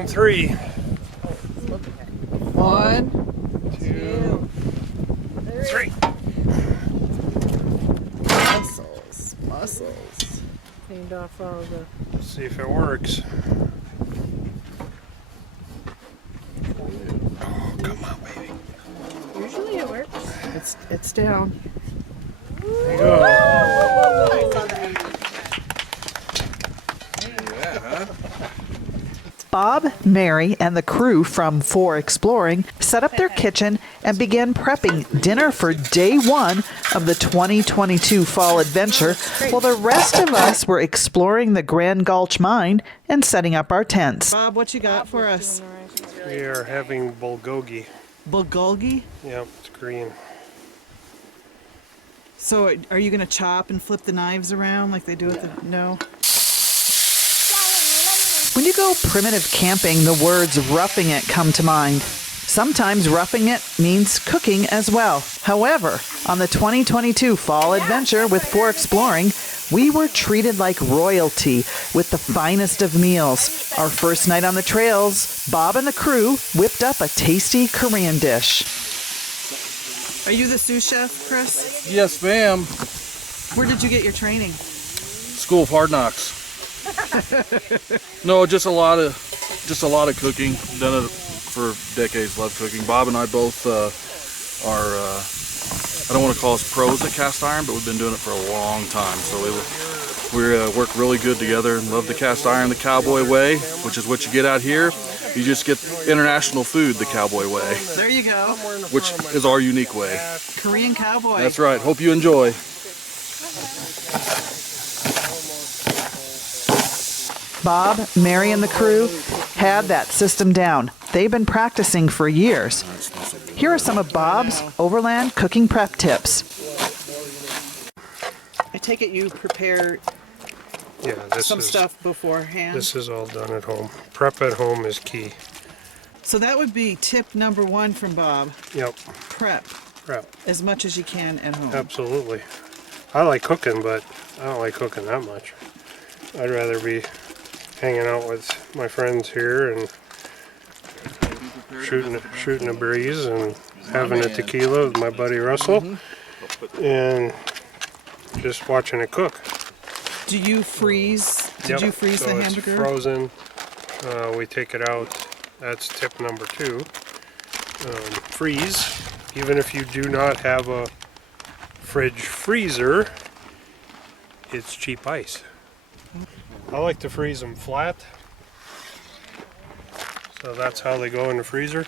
On 3. 1, 2, 3. Muscles. Cleaned off all the... Let's see if it works. Oh, come on, baby. Usually it works. It's down. There you go. Bob, Mary, and the crew from 4Xploring set up their kitchen and began prepping dinner for day 1 of the 2022 fall adventure, while the rest of us were exploring the Grand Gulch mine and setting up our tents. Bob, what you got for us? We are having bulgogi. Bulgogi? Yep, it's green. So are you going to chop and flip the knives around like they do at the... No? When you go primitive camping, the words roughing it come to mind. Sometimes roughing it means cooking as well. However, on the 2022 fall adventure with 4Xploring, we were treated like royalty with the finest of meals. Our first night on the trails, Bob and the crew whipped up a tasty Korean dish. Are you the sous chef, Chris? Yes, ma'am. Where did you get your training? School of Hard Knocks. No, just a lot of cooking. Done it for decades. Love cooking. Bob and I both are. I don't want to call us pros at cast iron, but we've been doing it for a long time. So we work really good together. Love the cast iron the cowboy way, which is what you get out here. You just get international food the cowboy way. There you go. Which is our unique way. Korean cowboy. That's right. Hope you enjoy. Bob, Mary, and the crew had that system down. They've been practicing for years. Here are some of Bob's Overland cooking prep tips. I take it you prepare some stuff beforehand. This is all done at home. Prep at home is key. So that would be tip number 1 from Bob. Yep. Prep Prep. as much as you can at home. Absolutely. I like cooking, but I don't like cooking that much. I'd rather be hanging out with my friends here and shooting a breeze and having a tequila with my buddy Russell and just watching it cook. Do you freeze? Did you freeze the hamburger? It's frozen. We take it out. That's tip number 2. Freeze. Even if you do not have a fridge freezer, it's cheap ice. I like to freeze them flat. So that's how they go in the freezer.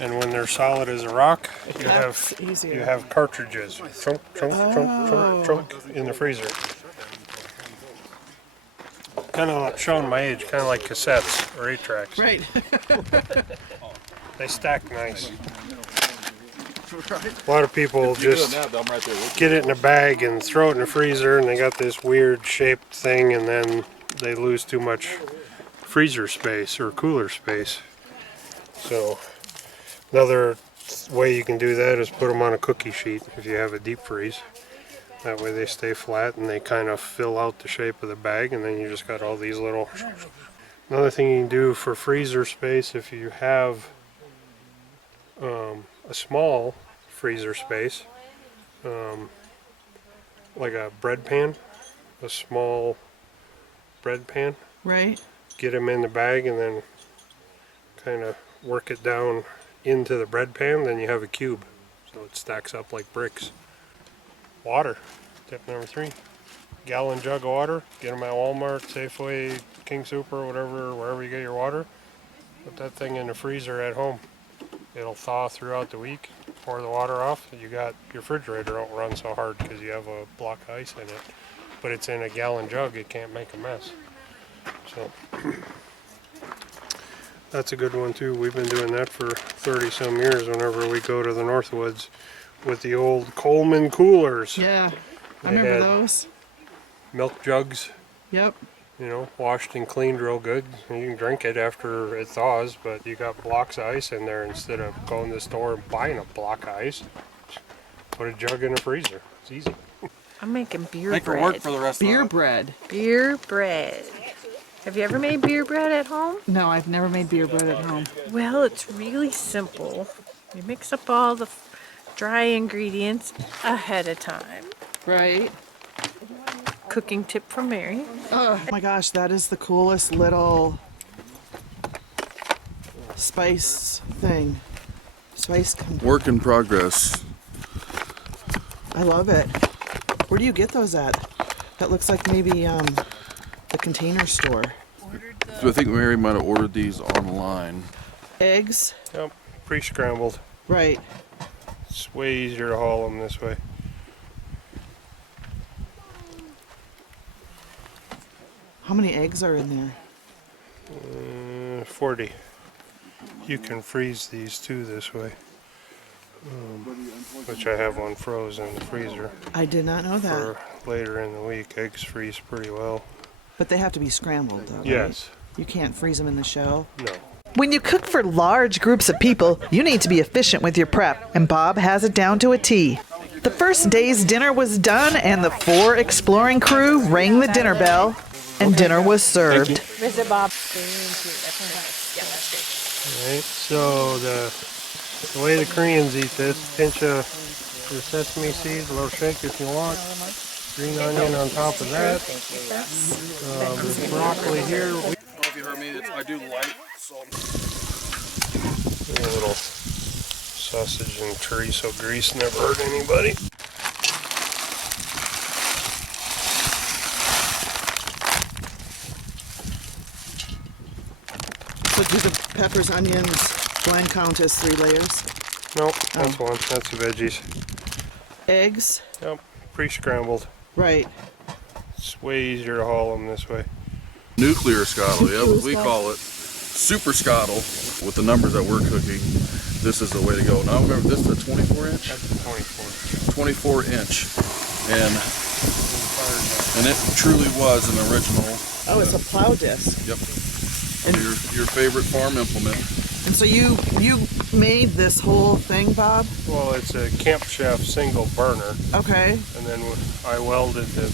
And when they're solid as a rock, you have cartridges. Chunk, chunk, chunk, chunk, chunk in the freezer. Kind of like showing my age, kind of like cassettes or 8-tracks. Right. They stack nice. A lot of people just get it in a bag and throw it in the freezer, and they got this weird shaped thing, and then they lose too much freezer space or cooler space. So another way you can do that is put them on a cookie sheet if you have a deep freeze. That way they stay flat and they kind of fill out the shape of the bag, and then you just got all these little... Another thing you can do for freezer space, if you have a small freezer space, like a bread pan, a small bread pan. Right. Get them in the bag and then kind of work it down into the bread pan, then you have a cube. So it stacks up like bricks. Water, tip number 3. Gallon jug of water, get them at Walmart, Safeway, King Super, whatever, wherever you get your water. Put that thing in the freezer at home. It'll thaw throughout the week. Pour the water off. You got your refrigerator don't run so hard because you have a block of ice in it. But it's in a gallon jug, it can't make a mess. So that's a good one too. We've been doing that for 30 some years whenever we go to the Northwoods with the old Coleman coolers. Yeah, I remember those. Milk jugs. Yep. You know, washed and cleaned real good. You can drink it after it thaws, but you got blocks of ice in there instead of going to the store and buying a block of ice. Put a jug in the freezer. It's easy. I'm making beer Make bread. her work for the rest Beer of the bread. Beer bread. Have you ever made beer bread at home? No, I've never made beer bread at home. Well, it's really simple. You mix up all the dry ingredients ahead of time. Right? Cooking tip from Mary. Oh my gosh, that is the coolest little spice thing. Work in progress. I love it. Where do you get those at? That looks like maybe the Container Store. So I think Mary might have ordered these online. Eggs? Yep, pre-scrambled. Right. It's way easier to haul them this way. How many eggs are in there? 40. You can freeze these too this way. Which I have one frozen in the freezer I did not know that. for later in the week. Eggs freeze pretty well. But they have to be scrambled though, right? Yes. You can't freeze them in the shell? No. When you cook for large groups of people, you need to be efficient with your prep, and Bob has it down to a T. The first day's dinner was done, and the 4Xploring crew rang the dinner bell, and dinner was served. Visit Bob. Alright, so the way the Koreans eat this, pinch of the sesame seeds, a little shake if you want. Green onion on top of that. There's broccoli here. I don't know if you heard me, I do light salt. A little sausage and chorizo grease never hurt anybody. So do the peppers, onions, blend count as 3 layers? Nope, that's one. That's the veggies. Eggs? Yep, pre-scrambled. Right. It's way easier to haul them this way. Nuclear scuttle, yeah, what we call it. Super scuttle. With the numbers that we're cooking, this is the way to go. Now remember, this is a 24 inch? That's 24. 24 inch. And it truly was an original. Oh, it's a plow disc. Yep. Your favorite farm implement. And so you made this whole thing, Bob? Well, it's a Camp Chef single burner, Okay. and then I welded the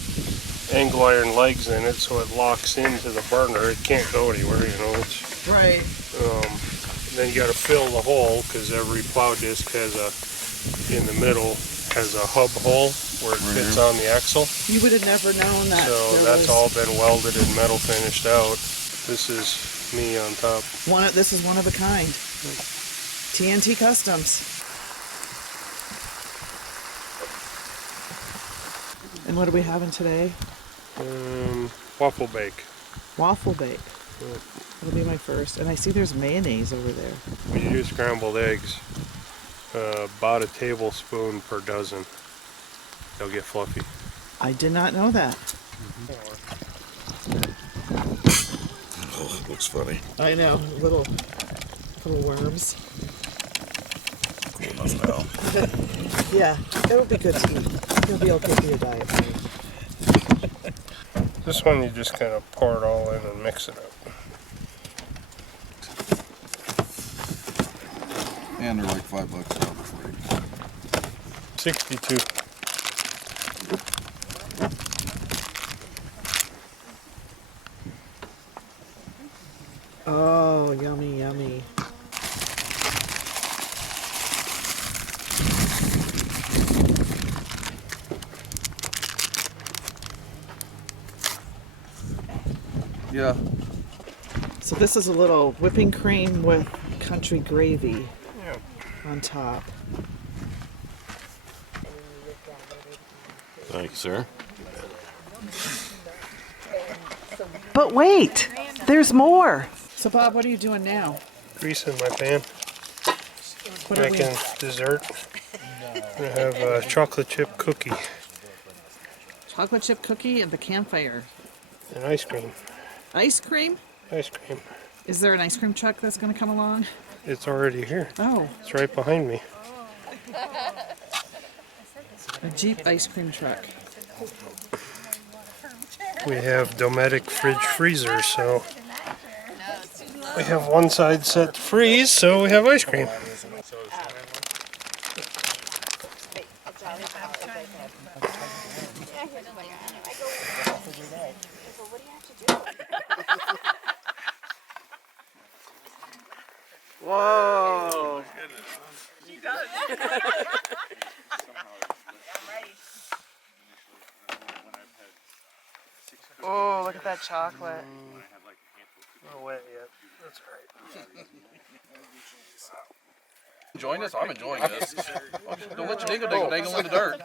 angle iron legs in it so it locks into the burner. It can't go anywhere, you know. It's, Right. then you got to fill the hole because every plow disc has in the middle has a hub hole where it fits on the axle. You would have never known that. So there that's was all been welded and metal finished out. This is me on top. this is one of a kind. TNT Customs. And what are we having today? Waffle bake. Waffle bake. That'll be my first. And I see there's mayonnaise over there. When you do scrambled eggs, about a tablespoon per dozen. They'll get fluffy. I did not know that. Oh, it looks funny. I know. Little worms. Cool enough now. Yeah, it'll be good to eat. It'll be okay for your diet. This one you just kind of pour it all in and mix it up. And they're like $5 out before you. 62. Oh, yummy, yummy. Yeah. So this is a little whipping cream with country gravy Yeah. on top. Thank you, sir. But wait, there's more. So Bob, what are you doing now? Grease in my pan. What are we? Making dessert. I have a chocolate chip cookie Chocolate chip cookie and the campfire. and ice cream. Ice cream? Ice cream. Is there an ice cream truck that's going to come along? It's already here. Oh, It's right behind me. a Jeep ice cream truck. We have Dometic fridge freezers, so we have one side set to freeze, so we have ice cream. Whoa. Oh, look at that chocolate. Not wet yet. That's alright. Enjoying this? I'm enjoying this. Don't let your dingle dangle dangle in the dirt.